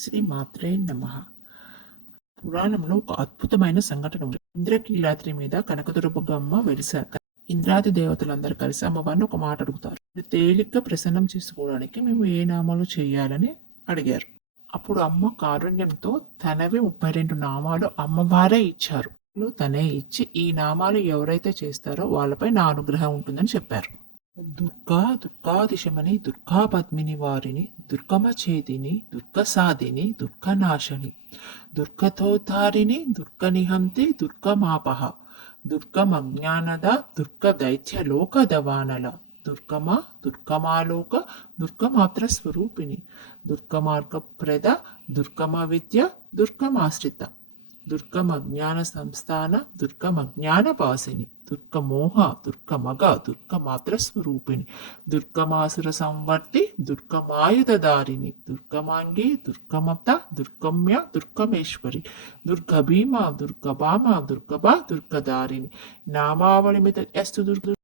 శ్రీ మాత్రే నమః. పురాణంలో ఒక అద్భుతమైన సంఘటన ఉంది. ఇంద్రకీలాద్రి మీద కనకదుర్గమ్మ వెలిసాక ఇంద్రాది దేవతలందరూ కలిసి అమ్మవారిని ఒక మాట అడుగుతారు. "ఇది తేలిగ్గా ప్రసన్నం చేసుకోవడానికి మేము ఏ నామాలు చేయాలని అడిగారు. అప్పుడు అమ్మ కారుణ్యంతో తనవి 32 నామాలు అమ్మవారే ఇచ్చారు. తనే ఇచ్చి ఈ నామాలు ఎవరైతే చేస్తారో వాళ్ళపై నా అనుగ్రహం ఉంటుందని చెప్పారు. దుర్గా దుర్గాదిశమని దుర్గా పద్మిని వారిని దుర్గమ చేతిని దుర్గసాదిని దుర్గనాశని దుర్గతోతారిని దుర్గనిహంతి దుర్గమాపహ దుర్గమజ్ఞానద దుర్గదైత్యలోక దవానల దుర్గమ దుర్గమాలోక దుర్గమాత్ర స్వరూపిణి దుర్గమార్గప్రద దుర్గమ విద్య దుర్గమాశ్రిత దుర్గమజ్ఞాన సంస్థాన దుర్గమజ్ఞానపాసిని దుర్గమోహ దుర్గమగ దుర్గమాత్ర స్వరూపిణి దుర్గమాసుర సంవర్తి దుర్గమాయుధదారిణి దుర్గమాంగి దుర్గమత దుర్గమ్య దుర్గమేశ్వరి దుర్గభీమ దుర్గభామ దుర్గభా దుర్గదారిణి నామావళిమిత ఎస్తు దుర్గ